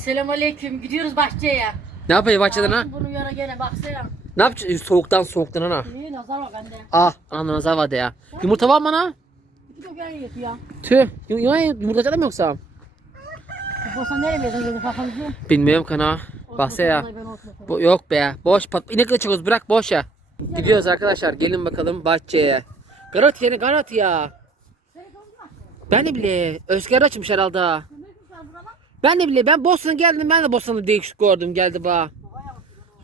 Selamun aleyküm. Gidiyoruz bahçeye. Ne yapayım bahçeden ha? Bunu yana gene baksana. Ne yapacağız? Soğuktan soğuktan ana. İyi nazar var bende. Ah anam nazar vardı ya. Yumurta var mı ana? İki de yetiyor ya. Tüh. Yum yum- yumurtacı da mı yoksa? Bu bosan nereye verdin dedi kafanızı? Bilmiyorum kana. Bahse ya. Bu, yok be. Boş pat. İnekle çıkıyoruz bırak boş ya. Gidiyoruz arkadaşlar. Gelin bakalım bahçeye. Garat yeni garat ya. Ben de bile. Özgür açmış herhalde. Ben de bile. Ben Boston'a geldim. Ben de Boston'da değişik gördüm. Geldi ba.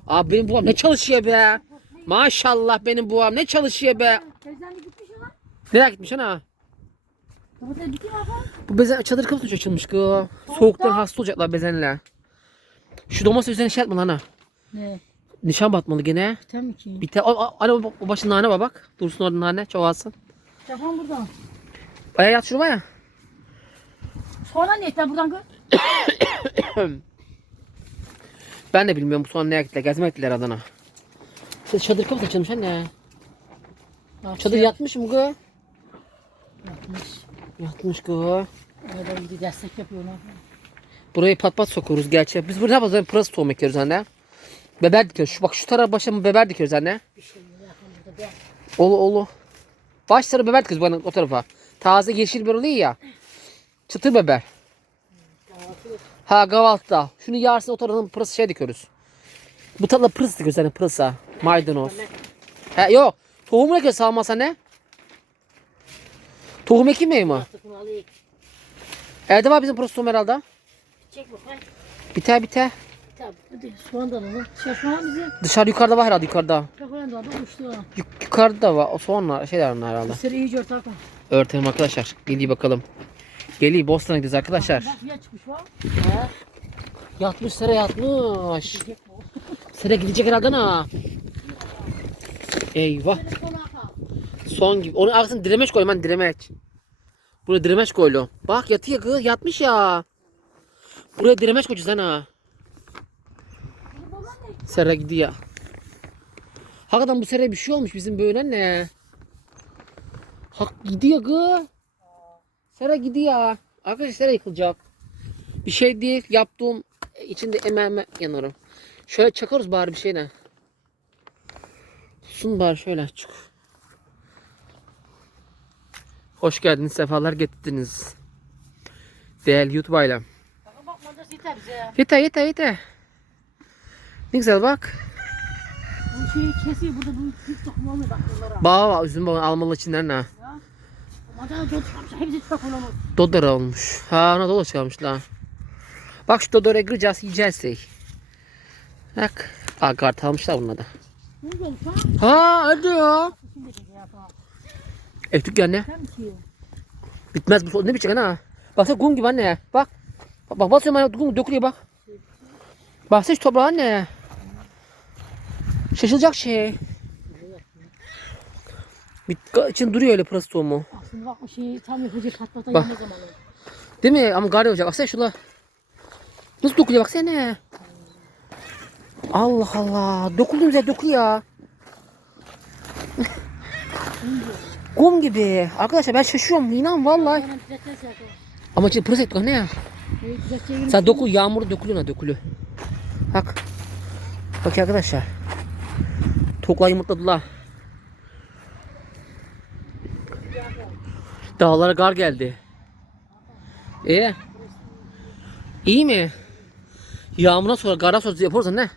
Abi benim buam ne çalışıyor be. Maşallah benim buam ne çalışıyor be. Teyzen gitmiş lan. Nereye gitmiş ana? Bu bezen çadır kapısı açılmış ki. Soğuktan hasta olacaklar bezenle. Şu domates üzerine şey yapma lan ha. Ne? Nişan batmalı gene. Biter mi ki? Ana o o başında nane var bak. Dursun orada nane. Çoğalsın. Telefon burada. Ayağa yat şuraya ya. Sonra ne yeter buradan gör? Ben de bilmiyorum bu soğan neye gittiler. Gezmeye gittiler Adana. Siz çadır kapısı açılmış anne. Çadır yatmış mı kız? Yatmış. Yatmış kız. Öyle bir destek yapıyor ona. Burayı pat pat sokuyoruz gerçi. Biz burada ne yapıyoruz? Pırası tohum ekiyoruz anne. Beber dikiyoruz. Şu, bak şu tarafa başa beber dikiyoruz anne. Bir şey yok. Olu olu. Baş tarafı beber dikiyoruz bana o tarafa. Taze yeşil biber oluyor ya. Çıtır biber. Ha kahvaltıda. Şunu yarsın o tarafın pırası şey dikiyoruz. Bu tarafta pırası dikiyoruz hani pırasa. Maydanoz. He yok. Tohum ekiyoruz salmasa ne? Tohum ekmeği mi? Alayım. Evde var bizim pırası tohum herhalde. Çek bakayım. Biter biter. Tabii soğan da alalım. Şey soğan bizi. Dışarı yukarıda var herhalde yukarıda. Da. Yuk- yukarıda var. O soğanlar şeyler onlar herhalde. Sırı iyice ortak. Örtelim arkadaşlar. Geliyor bakalım. Geliyor Boston'a gidiyoruz arkadaşlar. Bir çıkmış var. Yatmış sere yatmış. Sere gidecek herhalde ha. Eyvah. Son gibi. Onun arkasına diremeç koy ben diremeç. Buraya diremeç koylu. Bak yatıyor kız yatmış ya. Buraya diremeç koyacağız ha. Sere gidiyor. Hakikaten bu sere bir şey olmuş bizim böyle ne? Hak gidiyor kız. Sere gidiyor. Arkadaşlar sere yıkılacak. Bir şey değil yaptığım içinde emeğime yanarım. Şöyle çakarız bari bir şeyle. Sun bari şöyle çık. Hoş geldiniz, sefalar getirdiniz. Değerli YouTube ailem. Yeter. Yeter yeter. Ne güzel bak. Bu şeyi kesiyor burada bu hiç bak bunlara. Bağ var üzüm bağı almalı içinden ha. Ya. Mandala dört çıkarmış. Hepsi çıkak olan o. Dodora olmuş. Ha ona dola çıkarmış lan. Bak şu Dodora'ya gireceğiz yiyeceğiz. Bak. Aa kart almışlar bununla da. Ne olmuş ha? Ha hadi ya. De ya ki? Bitmez bu ne biçim anne. Baksana kum gibi anne. Bak. Bak bak basıyorum anne kum dökülüyor bak. Baksana şu toprağa anne. Şaşılacak şey. Bit için duruyor öyle pırası tohumu. Aslında bak o şeyi tam yapacak patladan Bak. yeme zamanı. Değil mi? Ama gari olacak. Baksana şuna. Nasıl dokunuyor baksana. Allah Allah. Dokundu bize dokuyor. Kum gibi. Arkadaşlar ben şaşıyorum. İnan vallahi. Hemen düzelteceğiz ya. Ama şimdi pırasa ettik ne ya? Şeyi düzelteceğiz. Sen doku yağmur dökülüyor ha dökülü. Bak. Bak arkadaşlar. Tokla yumurtladılar. Dağlara gar geldi. İyi. İyi mi? Yağmurdan sonra gardan sonra yaparız ne?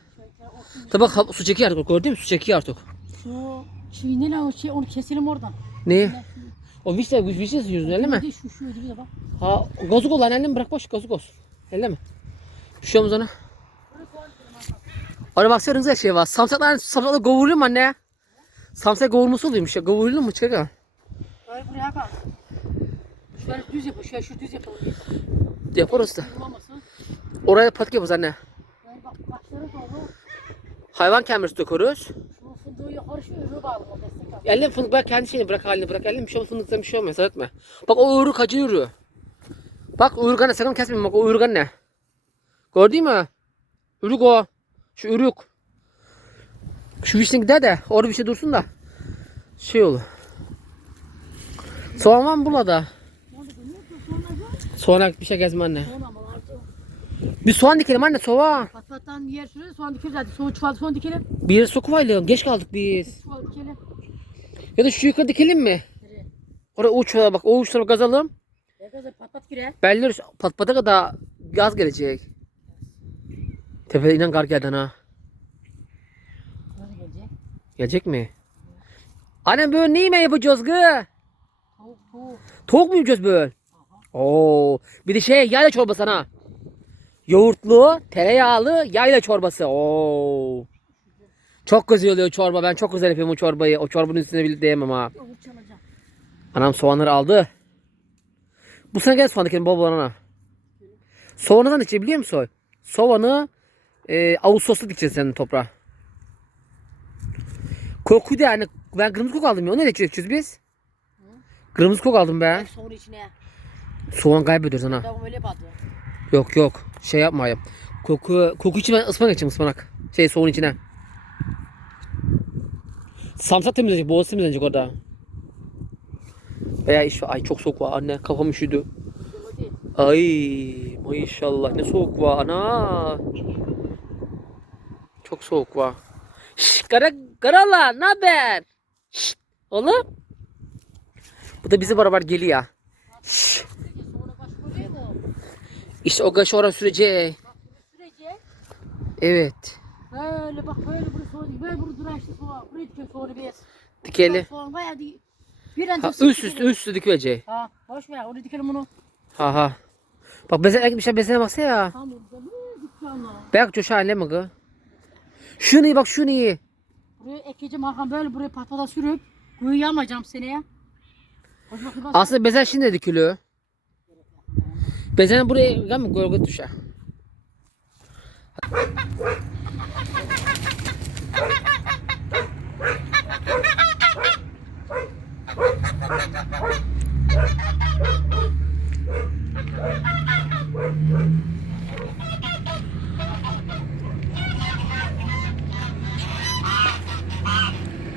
Tabi bak su çekiyor artık gördün mü? Su çekiyor artık. Şu şey ne o şey onu keselim oradan. Ne? O vişne, vişne yüzünden değil mi? Şu şu bak. Ha gazuk ol lan elini bırak boş gazuk olsun. Elle mi? Olmaz ona. Oraya baksana güzel şey var. Samsaklar samsaklar kavuruyor mu anne? Samsak kavurması oluyormuş ya. Kavuruyor mu çıkar? Böyle buraya kal. Şöyle düz yapalım. Şöyle şu düz yapalım. Yaparız da. Oraya patik yaparız anne. Yani bak başları doğru. Hayvan kemirisi döküyoruz. Şu fındığı yukarı şu ürü bağlı. Elle fındık bırak kendi şeyini bırak halini bırak elle bir şey olmaz fındıktan bir şey olmaz etme. Bak o uyruk acı yürü. Bak anne sakın kesmeyin bak o uyruk anne. Gördün mü? Uyruk o. Şu uyruk. Şu vişne gider de orada bir şey dursun da. Şey olur. Soğan var mı burada? Ne oldu? Ne yapıyorsun? Sonra Soğana bir şey gezme anne. Sonra ama artık Bir soğan dikelim anne soğan. Pat pattan yer sürüyor. Soğan dikelim zaten. Soğan çuval soğan dikelim. Bir yere sokuvaylayalım. Geç kaldık biz. Çuval dikelim. Ya da şu yukarı dikelim mi? Nereye? Oraya uçlara bak. O uçlara gazalım. Arkadaşlar pat pat girer. Belli pat pata kadar gaz gelecek. Tepede inen kar geldi ha. Nasıl gelecek? Gelecek mi? Annem böyle ne yemeği yapacağız gı? Tavuk tavuk. Tavuk mu yiyeceğiz böyle? Oo. Bir de şey yayla çorbası ana. Yoğurtlu, tereyağlı yayla çorbası. Oo. Çok güzel oluyor çorba. Ben çok güzel yapıyorum o çorbayı. O çorbanın üstüne bile diyemem ha. Anam soğanları aldı. Bu sene gel soğan dikelim bol bol ana. Soğanı da biliyor musun? Soğanı e, Ağustos'ta dikeceğiz senin toprağa. Koku da yani ben kırmızı kok aldım ya. O ne dikeceğiz biz? Kırmızı kok aldım ben. Soğan içine. Soğan kaybediyoruz ana. Öyle batı. Yok yok. Şey yapmayayım. Koku koku için ben ıspanak içeceğim ıspanak. Şey soğan içine. Samsak temizlenecek, boğaz temizlenecek orada. Veya iş ay çok soğuk var anne kafam üşüdü. Ay maşallah ne soğuk var ana. Çok soğuk var. Şşş kara karala ne haber? Şşş oğlum. Bu da bizi beraber geliyor. Şşş. Sonra kaç koyuyor da. İşte o gaşı. Bak şimdi sürecek. Evet. Böyle bak böyle burası soğan. Böyle burada duran işte soğan. Buraya dikiyor soğanı bez. Dikeli. Soğan bayağı değil. Bir an Ha, üst üste üst üste dikecek. Ha boş ver. Onu dikelim bunu. Ha ha. Bak bezen ekmiş ya bezene baksana ya. Tamam dükkanla. Bak coşa hale mi gı? Şunu iyi bak şunu iyi. Buraya ekeceğim Hakan böyle buraya patpada sürüp kuyu yamayacağım seneye. Aslında bezen şimdi de dikiliyor. Bezen buraya gel mi gölge düşer.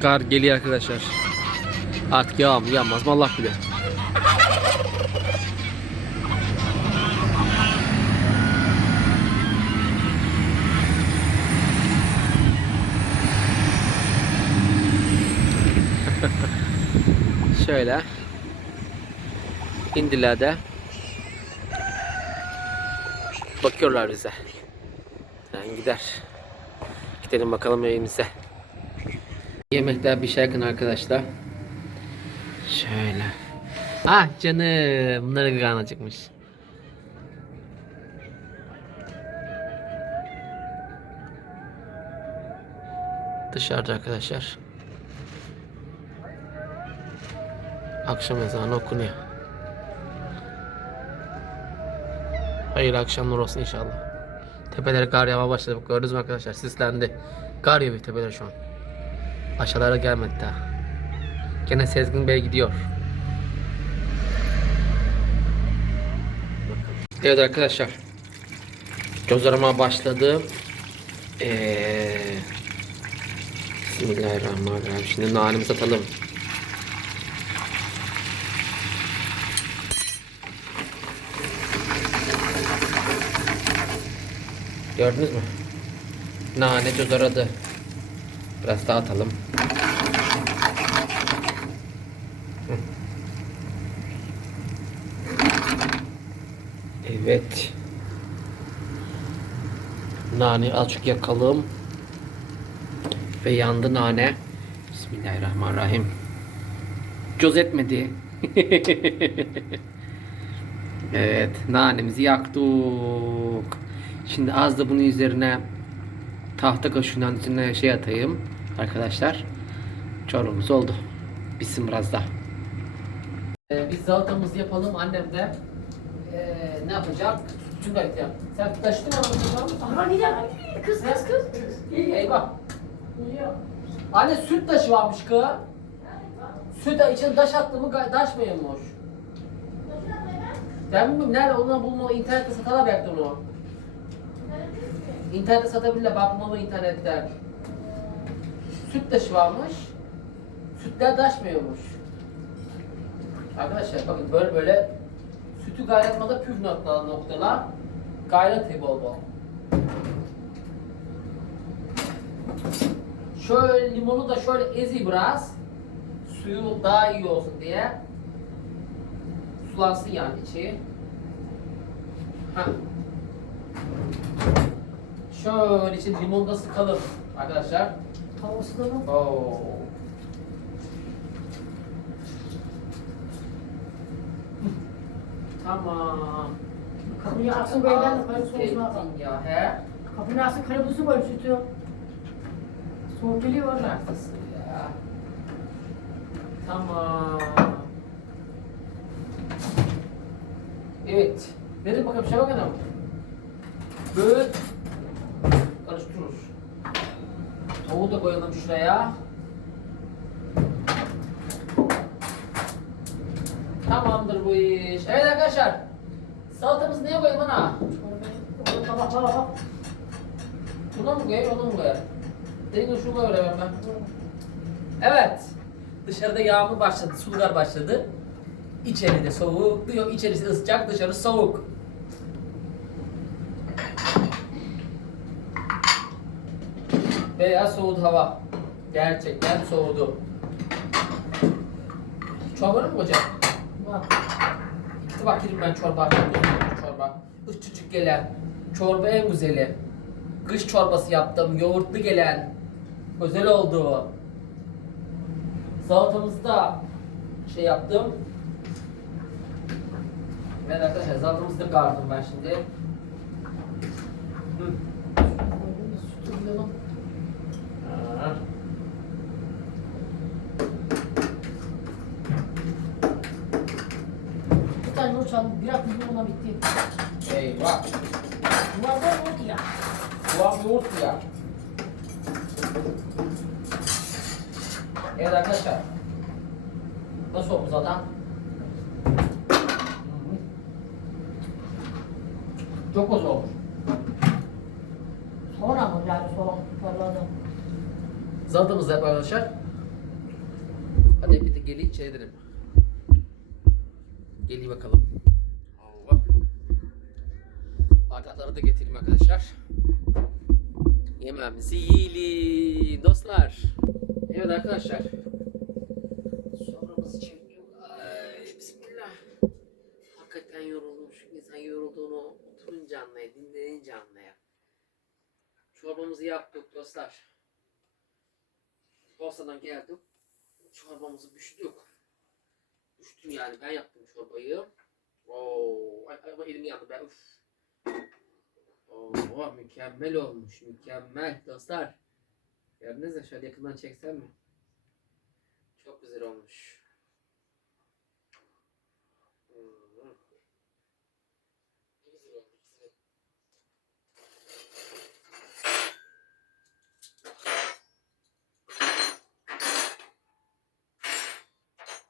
Kar geliyor arkadaşlar. Artık yağ mı yağmaz mı Allah bilir. Şöyle. İndiler de. Bakıyorlar bize. Yani gider. Gidelim bakalım evimize. Yemekler pişerken arkadaşlar. Şöyle. Ah canım. Bunları karnı çıkmış. Dışarıda arkadaşlar. Akşam ezanı okunuyor. Hayırlı akşamlar olsun inşallah. Tepeler kar yağmaya başladı. Gördünüz mü arkadaşlar? Sislendi. Kar yağıyor tepeler şu an. Aşağılara gelmedi daha. Gene Sezgin Bey gidiyor. Evet arkadaşlar. Göz arama başladı. Ee, Bismillahirrahmanirrahim. Şimdi nanemizi atalım. Gördünüz mü? Nane göz aradı. Biraz daha atalım. Evet. Nane azıcık yakalım. Ve yandı nane. Bismillahirrahmanirrahim. Göz etmedi. evet, nanemizi yaktık. Şimdi az da bunun üzerine tahta kaşığından üzerine şey atayım arkadaşlar. Çorbamız oldu. Bitsin biraz daha. Ee, biz salatamızı yapalım annem de ee, ne yapacak? Sütün kaynatacak. Sen taşıdın mı? Hakan gidelim. Kız kız kız. İyi eyvah. Anne süt taşı varmış kız. Süt içine taş attı mı ga- taşmıyormuş. Ben bilmiyorum nerede onu bulma internette satarlar belki onu. İnternette satabilirler bakmalı internetten. Süt taşı varmış. Sütler taşmıyormuş. Arkadaşlar bakın böyle böyle sütü kaynatmada püf noktalar noktalar. Kaynatayım bol bol. Şöyle limonu da şöyle ezi biraz. Suyu daha iyi olsun diye. Sulansın yani içi. Hah. Şöyle içi limonu da sıkalım arkadaşlar. Havası da mı? Oo. Tamam. Kapıyı açsın böyle ben de karı soğuk Zeytinyağı he. Kapıyı açsın su koy sütü. Soğuk geliyor orada. Haklısın ya. Tamam. Evet. Verin bakalım Şevak Hanım. Böyle Tavuğu da koyalım şuraya. Tamamdır bu iş. Evet arkadaşlar. Salatamızı neye koyalım ana? Tabaklara bak. Buna mı koyayım, ona mı koyayım? Dedim şunu öğrenmem ben. Evet. Dışarıda yağmur başladı, sulgar başladı. İçeride soğuk, yok içerisi sıcak, dışarı soğuk. Veya soğudu hava. Gerçekten soğudu. Çorba mı hocam? Bak. İşte bakayım ben çorba. Çorba. Üç gelen. Çorba en güzeli. Kış çorbası yaptım. Yoğurtlu gelen. Güzel oldu. Salatamızı da şey yaptım. Evet arkadaşlar salatamızı da kardım ben şimdi. Hı. Sütü bulalım. Ha. Bir tane nur çaldım. Bir hafta bizim ona bitti. Eyvah. Duvarda oldu ya. Soğan yoğurt ya. Evet arkadaşlar. Nasıl olmuş zaten? Çok güzel olmuş. Sonra mı yani sonra parladım. Salatamız da yap arkadaşlar. Hadi bir de gelin içeri edelim. Gelin bakalım. Allah. Bardakları da getireyim arkadaşlar. Yemeğimizi yiyelim dostlar. Evet arkadaşlar. Soframızı çeviriyor. Bismillah. Hakikaten yorulmuş. İnsan yorulduğunu oturunca anlaya, dinlenince anlaya. Çorbamızı yaptık dostlar. Bosna'dan geldim. Çorbamızı pişirdik. Piştim yani ben yaptım çorbayı. Oo, ay, ay, elim yandı be. Uf. Oo, mükemmel olmuş. Mükemmel dostlar. Gördünüz mü? Şöyle yakından çeksem mi? Çok güzel olmuş. Hmm. Güzel olmuş. güzel.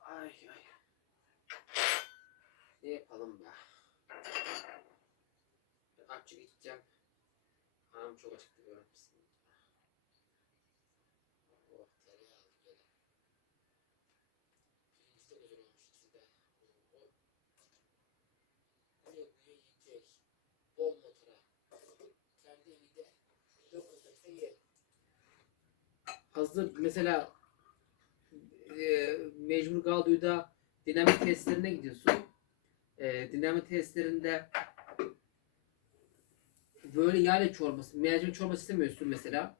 Ay ay. Ne yapalım be? Ben açık gideceğim. Hanım çok acıktı görür müsün? Oh tereyağı böyle. Pirinç de güzel olmuş ikisi de. Oh. Ne ne yiyecek? Bol motora. Kendi evinde. Dokuzlukta ye. Hazır mesela e, mecbur kaldığında dinamik testlerine gidiyorsun. E, dinamik testlerinde böyle yayla çorbası, mercimek çorbası istemiyorsun mesela.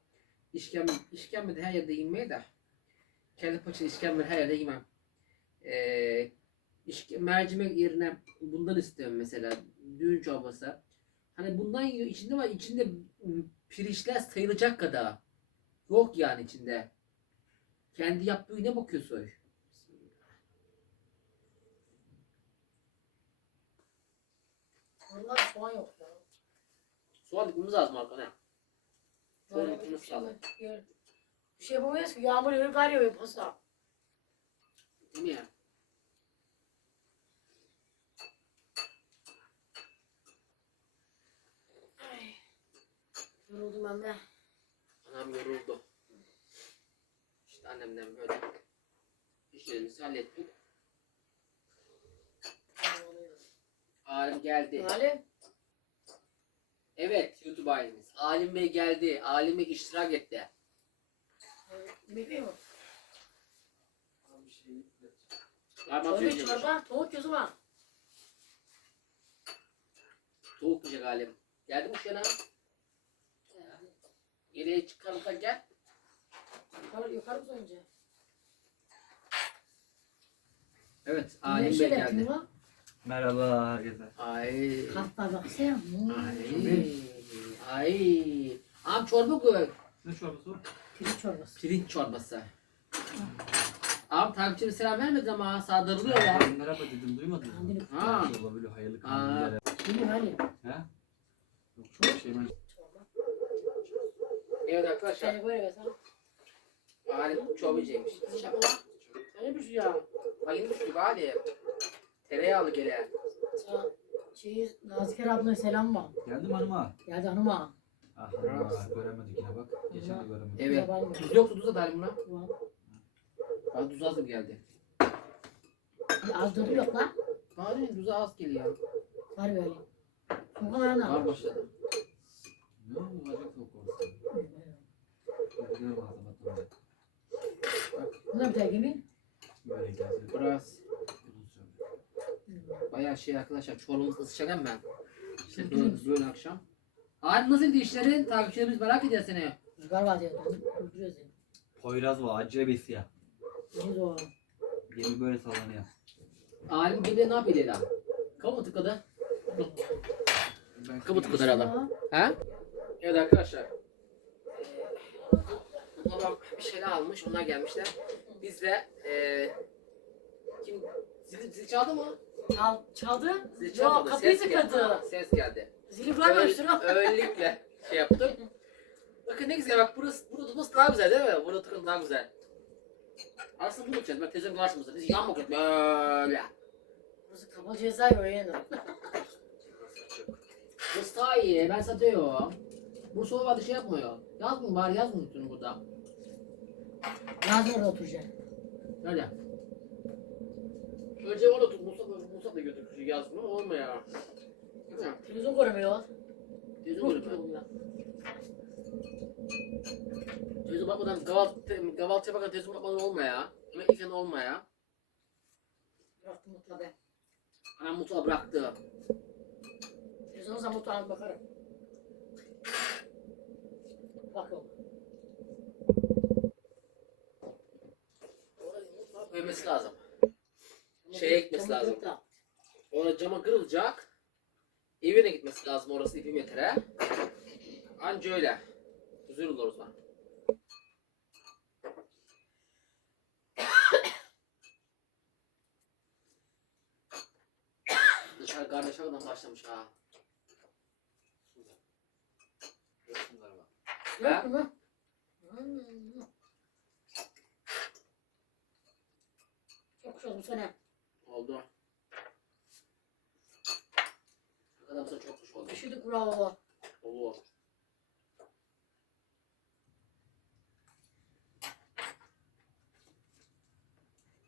İşkembe, işkembe de her yerde yenmeye de. Kelle paça işkembe her yerde yemem. E, işke, mercimek yerine bundan istiyorum mesela. Düğün çorbası. Hani bundan yiyor. içinde var. içinde pirinçler sayılacak kadar. Yok yani içinde. Kendi yaptığı ne bakıyorsun? Onlar soğan yok Soğan dikmemiz lazım arkadaşlar. Bir dikmemiz lazım. bir şey yapamayız ki. Yağmur yağıyor, kar yağıyor pasta. Değil mi ya? Ay. Yoruldum de. Anam yoruldu. İşte annemden böyle işlerimizi hallettik. Alim geldi. Ali. Evet YouTube ailemiz. Alim Bey geldi. Alim Bey iştirak etti. Yok? Parmak Çorba, söyleyeceğim. çorba, tavuk gözü var. Soğuk yiyecek Alim. Geldi mi şu yana? Geriye çıkarırsak gel. Yukarı, yukarı mı önce? Evet Alim Bey geldi. var? Merhaba herkese. Ay. Hatta baksana. Hmm. Ay. Ay. Am çorba koy. Ne çorbası o? Pirinç çorbası. Pirinç çorbası. Am takipçime selam vermedi ama sağdırılıyor ya. Ben merhaba dedim duymadınız mı? Ha. Belki olabilir hayırlı kandiller. Şimdi hani He? Yok çok şey ben. çorba. Evet arkadaşlar. Şöyle böyle mesela. Alim çorba yiyecekmiş. Şaka. Ne bir şey ya? Bayılmış gibi hadi. Tereyağlı gele. Ha, Şey, Naziker abla selam var. Geldim hanıma. Geldi hanıma. Ah hanıma göremedik yine bak. Geçen de göremedik. Evet. Tuz yoktu tuz atar buna. Var. Bana tuz az mı geldi? Az tadı yok lan. Bari tuz az geliyor. Var böyle. Soğuk ayağına. Var başladı. Ne oldu? Acayip soğuk orası. Çok güzel malzeme. Bu da bir tane gemi. Böyle gelsin. Biraz bayağı şey arkadaşlar çorbamız ısıtacak hemen. İşte böyle, böyle akşam. Abi nasıl gidiyor işlerin? Takipçilerimiz merak ediyor seni. Rüzgar var diye. Yani. Poyraz var acayip esya. Deniz o. Gemi böyle sallanıyor. Alim gibi ne yapıyor Leyla? Kapı tıkadı. Ben Kapı tıkadı adam. He? Evet arkadaşlar. Babam bir şeyler almış, onlar gelmişler. Biz de eee kim zili, zili çaldı mı? Çal, çaldı. Yok çalmadı. kapıyı ses geldi. tıkadı. Ses geldi. Zili bırakmıyor Öyle- üstüne. Öylelikle şey yaptım. Bakın ne güzel bak burası burada tutması daha güzel değil mi? Burada tıkın daha güzel. Aslında bunu tutacağız. Bak televizyon karşımızda. Biz yan bakıyoruz böyle. Burası kapalı ceza öğrenin. Burası daha iyi. Ben satıyorum. Bu soğuk adı şey yapmıyor. Yazmıyor bari yazmıyor üstünü burada. Yazın orada oturacak. Nerede? Önce orada tut. Mustafa, Mustafa da götür. Yazmıyor. Olmuyor ya. Mi? Televizyon göremiyor. Televizyon Ruh gibi görüyor. oluyor. Televizyon bakmadan kahvaltı, kahvaltıya bakan televizyon bakmadan olmuyor ya. Yemek yiyken olmuyor ya. Bıraktım mutfağa. Anam mutfağı bıraktı. Televizyona zaman mutfağına bakarım. Bakıyorum. Mutfağı koyması lazım. Şeye gitmesi lazım. da. Orada cama kırılacak. Evine gitmesi lazım orası ipi metre. Anca öyle. Güzel olur o zaman. Dışarı kardeş havadan başlamış ha. Şunlara bak. Yok mu? Çok güzel bu sene. Oldu. Adam sana çok kuş oldu. Üşüdük bravo.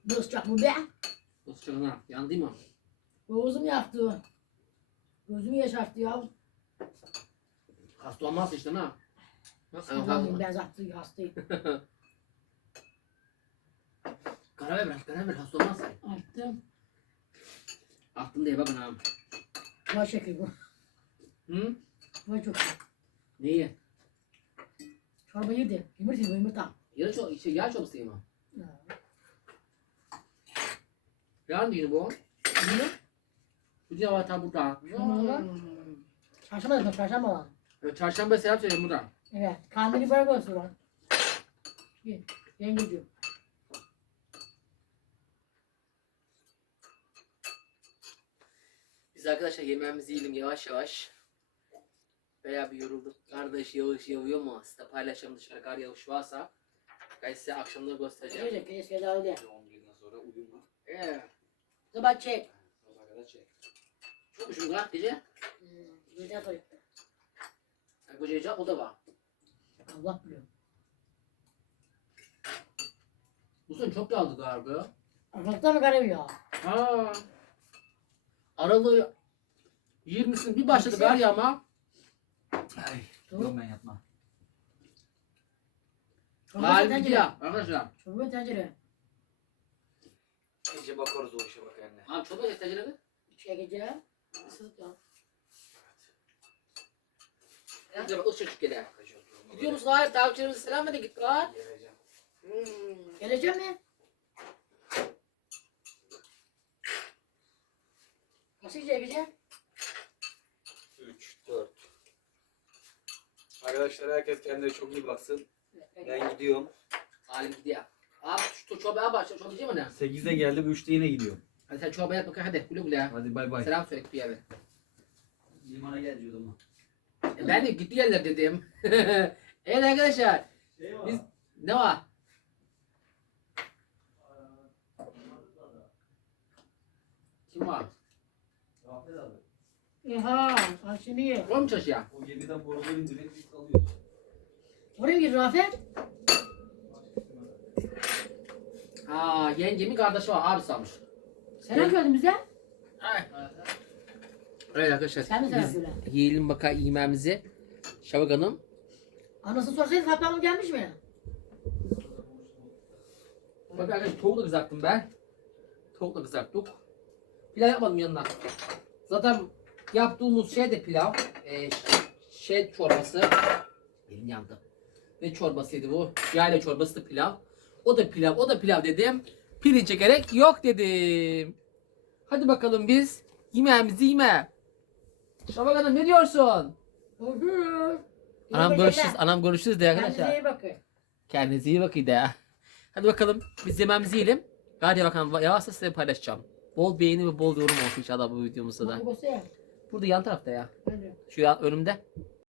Ne ısıtacak bu be? Canına? Yandı mı? Boğazım yaktı. Gözümü yaşarttı ya. Hasta olmaz işte ha. Allah'ım ben zaten hastayım. Karabiber biraz karabiber hasta olmaz. Attım. Aklında diye bakın abi. Var şekil bu. Hı? Var çok. Neyi? Çorba yedi. Yumurta yedi yumurta. Yarı çok şey, yağ çorbası yiyeyim ha. Yarın düğünü bu. Yine Bu diye var tabi burada. Tamam lan. çarşamba da çarşamba var. Evet, Çarşamba selam söyleyeyim burada. Evet. Kandili böyle olsun var. Ye- Yengeciğim. Biz arkadaşlar yemeğimizi yiyelim yavaş yavaş. Veya bir yorulduk. Kardeş yağış yağıyor mu? Size paylaşalım dışarı kar yağış varsa. Ben size akşamları göstereceğim. Gelecek. Eski daha öyle. 11'den sonra uyuma. Ee, Sabah çek. Sabaha kadar çek. çok gece. Hmm. Gece sonra. Yani koca gece o da var. Allah biliyor. Bu sene çok yağdı galiba. Mı garip ya? Ha. Aralığı 20'sinin bir başladı gar yağma. Ay. Gidiyorum ben Halim tencere. gidiyor arkadaşlar. Çorba tencere. İyice bakarız o işe bak anne. Abi çorba yeter mi? İçe gece. Isıtıp ya. Hadi bak ışık gele. Gidiyor musun? Hayır takipçilerimize selam verin git lan. Geleceğim. Hmm. Gelecek mi? Nasıl gece gece? Arkadaşlar herkes kendine çok iyi baksın. Ben gidiyorum. Halim gidiyor. Abi şu çorbaya bak. Çorba yiyecek mi ne? 8'de geldim 3'te yine gidiyorum. Hadi sen çorba yap bakayım hadi. Güle güle. Hadi bay bay. Selam söyle bir yere. Limana gel diyordum. E Ben de gitti yerler dedim. evet arkadaşlar. Biz ne var? Kim var? Eha, Ayşem'i. O mu çalışıyor? O gemiden boruları indirip biz kalıyoruz. Oraya gir Rafet. Aa yengemin kardeşi var. Abisi almış. Selam verdin bize. Evet arkadaşlar. Sen selam biz söyle. yiyelim bakalım yemeğimizi. Şavak Hanım. Anasını sorsaydın Fatma Hanım gelmiş mi? Bak arkadaşlar tavuk da kızarttım ben. Tavuk da kızarttık. Pilav yapmadım yanına. Zaten yaptığımız şey de pilav. Ee, şey çorbası. Elim yandı. Ne çorbasıydı bu? Yayla çorbası da pilav. O da pilav, o da pilav dedim. Pirince gerek yok dedim. Hadi bakalım biz yemeğimizi yeme. Şabak Hanım ne diyorsun? Hı Anam görüşürüz, anam görüşürüz de Kendinize arkadaşlar. iyi bakın. Kendinize iyi bakın de. Hadi bakalım biz yemeğimizi yiyelim. Hadi bakalım yavaşça size paylaşacağım. Bol beğeni ve bol yorum olsun inşallah bu videomuzda da. Burada yan tarafta ya. Şu ya önümde.